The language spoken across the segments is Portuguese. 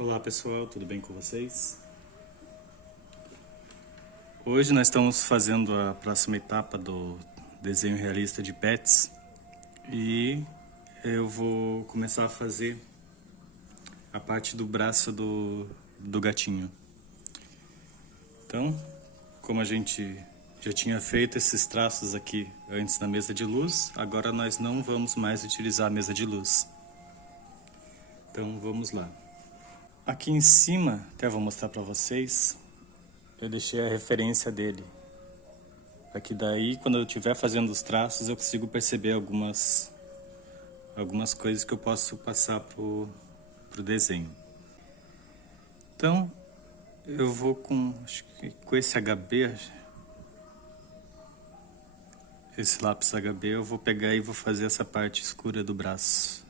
Olá pessoal, tudo bem com vocês? Hoje nós estamos fazendo a próxima etapa do desenho realista de pets e eu vou começar a fazer a parte do braço do gatinho. Então, como a gente já tinha feito esses traços aqui antes na mesa de luz, agora nós não vamos mais utilizar a mesa de luz. Então vamos lá. Aqui em cima, até vou mostrar para vocês, eu deixei a referência dele. Para que daí, quando eu estiver fazendo os traços, eu consigo perceber algumas coisas que eu posso passar pro desenho. Então, eu vou acho que com esse HB, esse lápis HB, eu vou pegar e vou fazer essa parte escura do braço.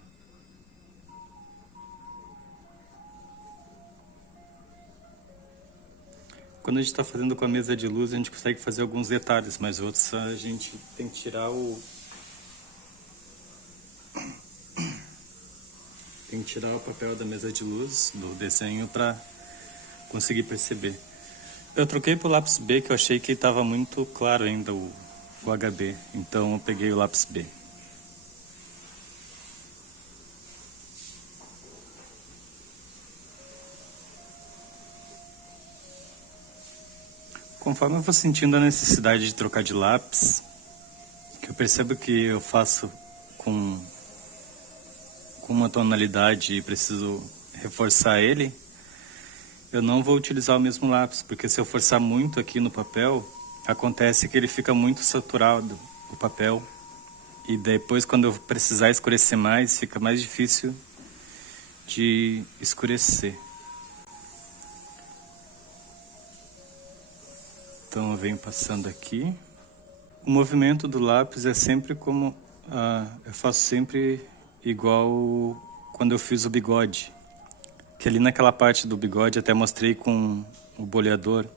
Quando a gente está fazendo com a mesa de luz, a gente consegue fazer alguns detalhes, mas outros a gente tem que tirar o papel da mesa de luz, do desenho, para conseguir perceber. Eu troquei pro lápis B, que eu achei que estava muito claro ainda o HB, então eu peguei o lápis B. Conforme eu vou sentindo a necessidade de trocar de lápis, que eu percebo que eu faço com uma tonalidade e preciso reforçar ele, eu não vou utilizar o mesmo lápis, porque se eu forçar muito aqui no papel, acontece que ele fica muito saturado, o papel, e depois quando eu precisar escurecer mais, fica mais difícil de escurecer. Então eu venho passando aqui. O movimento do lápis é sempre como... eu faço sempre igual quando eu fiz o bigode. Que ali naquela parte do bigode até mostrei com o boleador.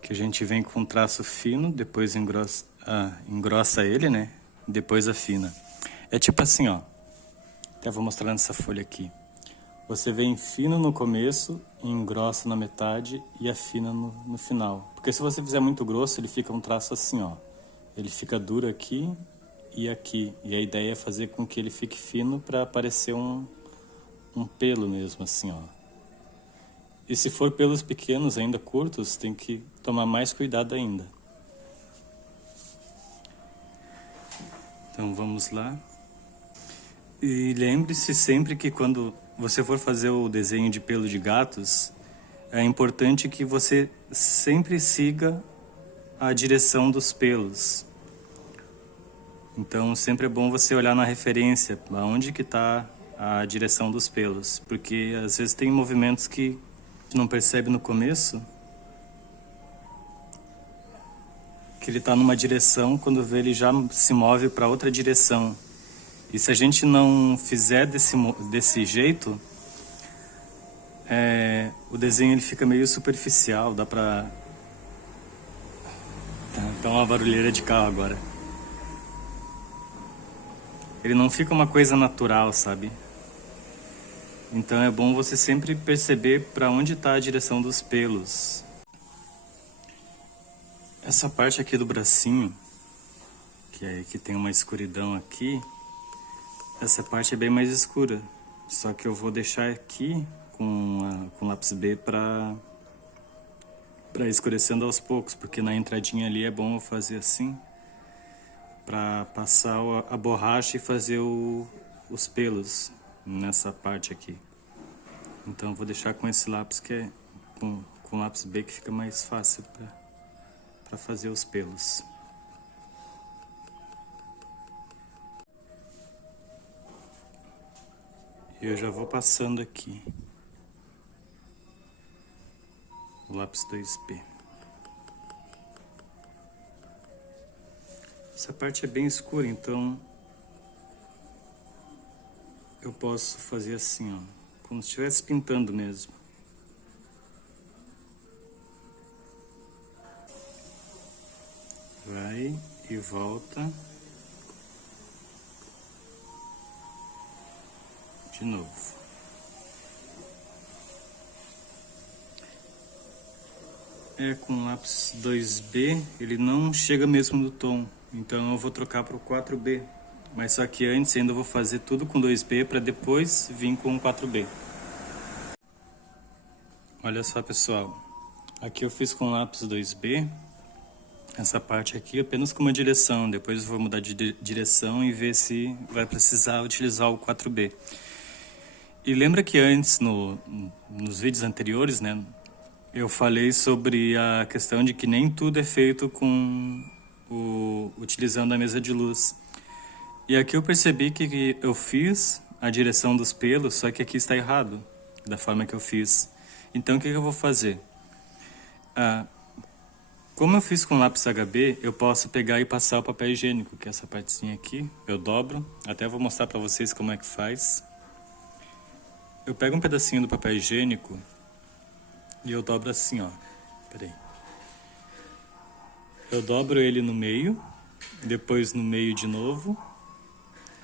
Que a gente vem com um traço fino, depois engrossa ele, né? Depois afina. É tipo assim, ó. Até vou mostrar nessa folha aqui. Você vem fino no começo, engrossa na metade e afina no final. Porque se você fizer muito grosso, ele fica um traço assim, ó. Ele fica duro aqui e aqui. E a ideia é fazer com que ele fique fino para aparecer um pelo mesmo, assim, ó. E se for pelos pequenos, ainda curtos, tem que tomar mais cuidado ainda. Então vamos lá. E lembre-se sempre que quando você for fazer o desenho de pelo de gatos, é importante que você sempre siga a direção dos pelos. Então sempre é bom você olhar na referência, aonde que está a direção dos pelos, porque às vezes tem movimentos que não percebe no começo, que ele está numa direção, quando vê ele já se move para outra direção. E se a gente não fizer desse jeito, o desenho ele fica meio superficial, dá pra... Tá uma barulheira de carro agora. Ele não fica uma coisa natural, sabe? Então é bom você sempre perceber para onde está a direção dos pelos. Essa parte aqui do bracinho, que tem uma escuridão aqui, essa parte é bem mais escura. Só que eu vou deixar aqui com lápis B para escurecendo aos poucos, porque na entradinha ali é bom eu fazer assim, para passar a borracha e fazer os pelos nessa parte aqui. Então eu vou deixar com esse lápis que é com lápis B, que fica mais fácil para fazer os pelos. E eu já vou passando aqui o lápis 2B. Essa parte é bem escura, então eu posso fazer assim, ó, como se estivesse pintando mesmo. Vai e volta. De novo. Com o lápis 2B, ele não chega mesmo no tom, então eu vou trocar para o 4B. Mas só que antes ainda vou fazer tudo com 2B para depois vir com o 4B. Olha só, pessoal, aqui eu fiz com o lápis 2B, essa parte aqui apenas com uma direção, depois eu vou mudar de direção e ver se vai precisar utilizar o 4B. E lembra que antes, nos vídeos anteriores, né, eu falei sobre a questão de que nem tudo é feito utilizando a mesa de luz. E aqui eu percebi que eu fiz a direção dos pelos, só que aqui está errado, da forma que eu fiz. Então o que eu vou fazer? Como eu fiz com lápis HB, eu posso pegar e passar o papel higiênico, que é essa partezinha aqui, eu dobro, até vou mostrar para vocês como é que faz. Eu pego um pedacinho do papel higiênico e eu dobro assim, ó. Peraí. Eu dobro ele no meio, depois no meio de novo.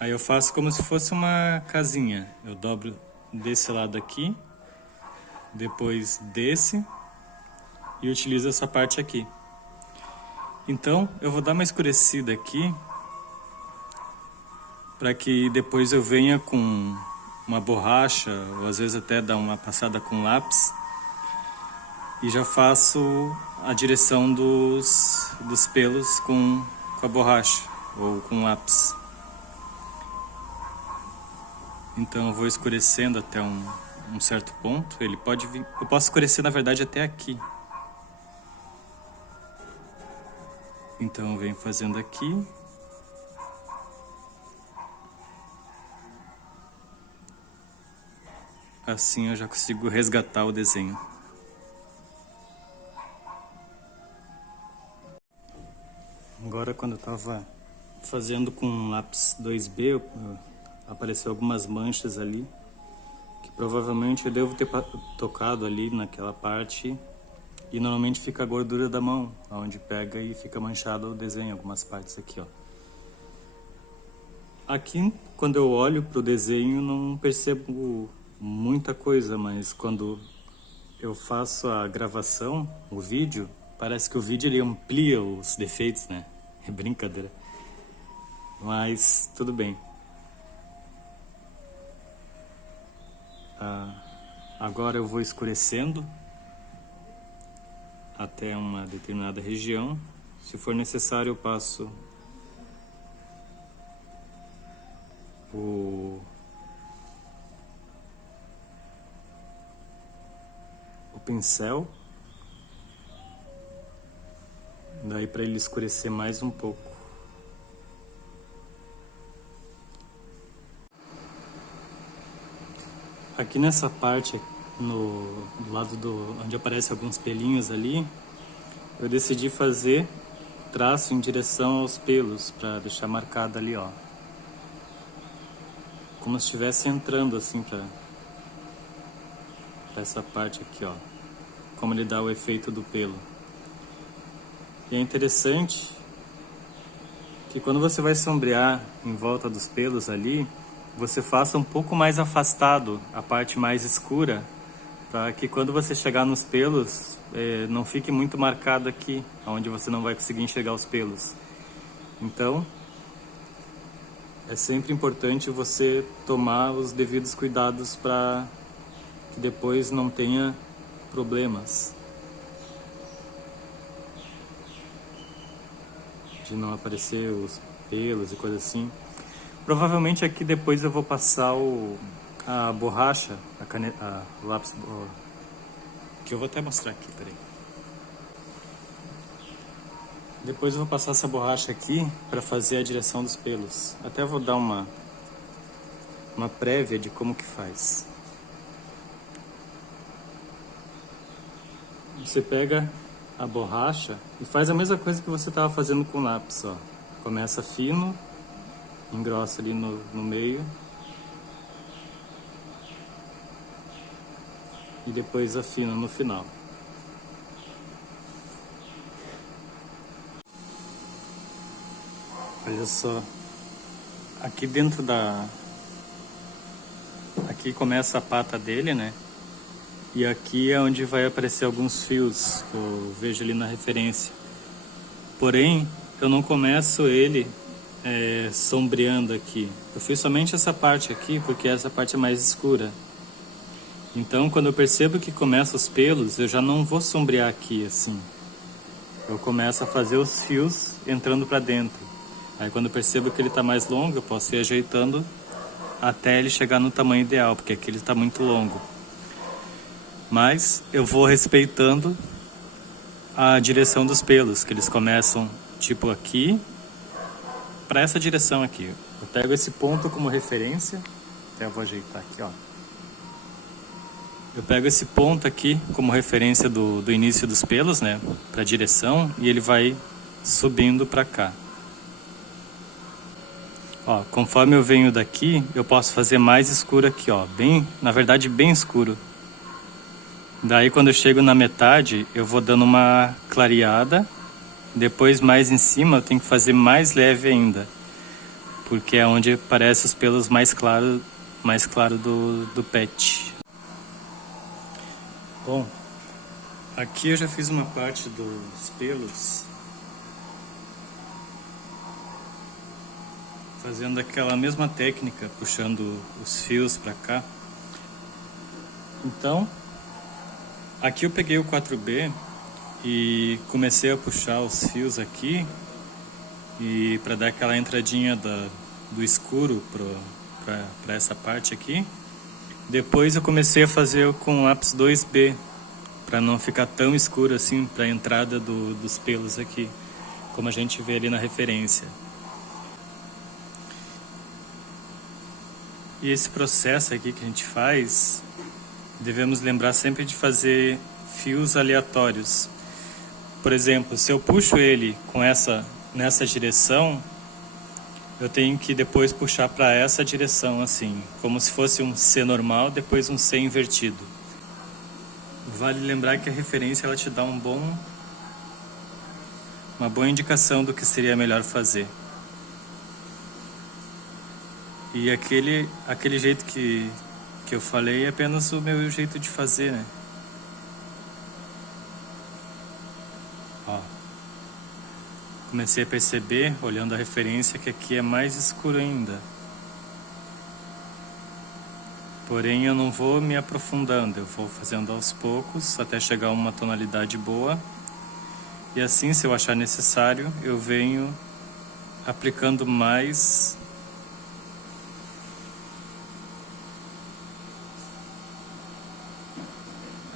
Aí eu faço como se fosse uma casinha. Eu dobro desse lado aqui, depois desse e utilizo essa parte aqui. Então eu vou dar uma escurecida aqui para que depois eu venha com uma borracha ou às vezes até dar uma passada com lápis e já faço a direção dos pelos com a borracha ou com lápis. Então eu vou escurecendo até um certo ponto. Ele pode vir, eu posso escurecer na verdade até aqui. Então eu venho fazendo aqui. Assim eu já consigo resgatar o desenho. Agora quando eu estava fazendo com lápis 2B, apareceu algumas manchas ali, que provavelmente eu devo ter tocado ali naquela parte, e normalmente fica a gordura da mão, onde pega e fica manchado o desenho, algumas partes aqui, ó. Aqui, quando eu olho pro desenho, não percebo muita coisa, mas quando eu faço a gravação, o vídeo, parece que o vídeo ele amplia os defeitos, né? É brincadeira. Mas tudo bem. Agora eu vou escurecendo até uma determinada região. Se for necessário, eu passo o pincel, daí para ele escurecer mais um pouco. Aqui nessa parte, do lado onde aparece alguns pelinhos ali, eu decidi fazer traço em direção aos pelos, para deixar marcado ali, ó. Como se estivesse entrando assim para essa parte aqui, ó. Como ele dá o efeito do pelo. E é interessante que quando você vai sombrear em volta dos pelos ali, você faça um pouco mais afastado a parte mais escura, para que quando você chegar nos pelos, não fique muito marcado aqui, onde você não vai conseguir enxergar os pelos. Então, é sempre importante você tomar os devidos cuidados para que depois não tenha problemas de não aparecer os pelos e coisas assim. Provavelmente aqui depois eu vou passar a borracha, a caneta, o lápis, que eu vou até mostrar aqui, peraí. Depois eu vou passar essa borracha aqui para fazer a direção dos pelos. Até vou dar uma prévia de como que faz. Você pega a borracha e faz a mesma coisa que você estava fazendo com o lápis, ó. Começa fino, engrossa ali no meio e depois afina no final. Olha só, aqui dentro aqui começa a pata dele, né? E aqui é onde vai aparecer alguns fios que eu vejo ali na referência. Porém, eu não começo ele sombreando aqui. Eu fiz somente essa parte aqui porque essa parte é mais escura. Então, quando eu percebo que começa os pelos, eu já não vou sombrear aqui assim. Eu começo a fazer os fios entrando para dentro. Aí quando eu percebo que ele está mais longo, eu posso ir ajeitando até ele chegar no tamanho ideal, porque aqui ele está muito longo. Mas eu vou respeitando a direção dos pelos, que eles começam tipo aqui, para essa direção aqui. Eu pego esse ponto como referência, até eu vou ajeitar aqui, ó. Eu pego esse ponto aqui como referência do início dos pelos, né, para a direção, e ele vai subindo para cá. Ó, conforme eu venho daqui, eu posso fazer mais escuro aqui, ó, na verdade bem escuro. Daí quando eu chego na metade, eu vou dando uma clareada. Depois mais em cima eu tenho que fazer mais leve ainda, porque é onde aparecem os pelos mais claro do pet. Bom, aqui eu já fiz uma parte dos pelos, fazendo aquela mesma técnica, puxando os fios para cá. Então, aqui eu peguei o 4B e comecei a puxar os fios aqui, e para dar aquela entradinha do escuro para essa parte aqui. Depois eu comecei a fazer com o lápis 2B, para não ficar tão escuro assim para a entrada dos pelos aqui, como a gente vê ali na referência. E esse processo aqui que a gente faz, devemos lembrar sempre de fazer fios aleatórios. Por exemplo, se eu puxo ele nessa direção, eu tenho que depois puxar para essa direção, assim, como se fosse um C normal, depois um C invertido. Vale lembrar que a referência ela te dá uma boa indicação do que seria melhor fazer. E aquele jeito que eu falei é apenas o meu jeito de fazer, né? Ó, comecei a perceber, olhando a referência, que aqui é mais escuro ainda. Porém, eu não vou me aprofundando, eu vou fazendo aos poucos até chegar a uma tonalidade boa. E assim, se eu achar necessário, eu venho aplicando mais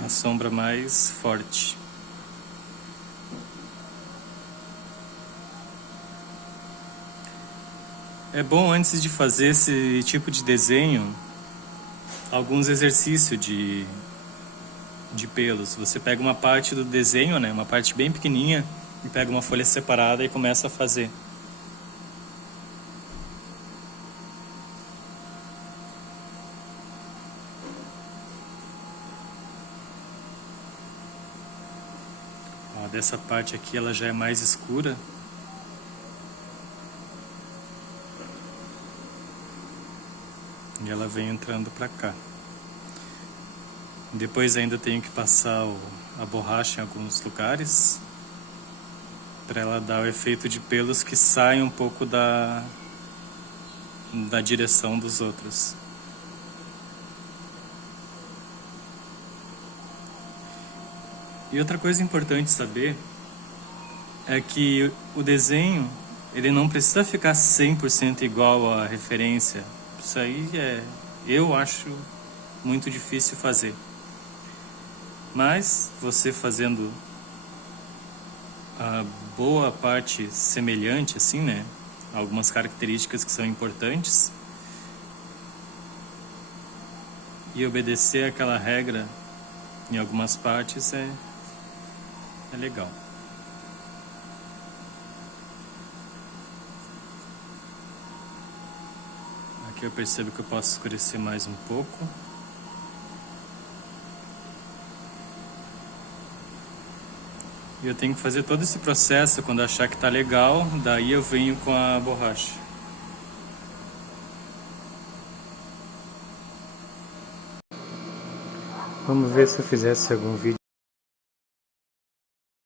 a sombra mais forte. É bom, antes de fazer esse tipo de desenho, alguns exercícios de pelos. Você pega uma parte do desenho, né, uma parte bem pequenininha, e pega uma folha separada e começa a fazer. Ó, dessa parte aqui ela já é mais escura. E ela vem entrando para cá. Depois ainda tenho que passar a borracha em alguns lugares, para ela dar o efeito de pelos que saem um pouco da direção dos outros. E outra coisa importante saber é que o desenho ele não precisa ficar 100% igual à referência. Isso aí eu acho muito difícil fazer. Mas você fazendo a boa parte semelhante, assim, né? Algumas características que são importantes, e obedecer aquela regra em algumas partes é legal. Aqui eu percebo que eu posso escurecer mais um pouco. E eu tenho que fazer todo esse processo. Quando achar que tá legal, daí eu venho com a borracha. Vamos ver se eu fizesse algum vídeo.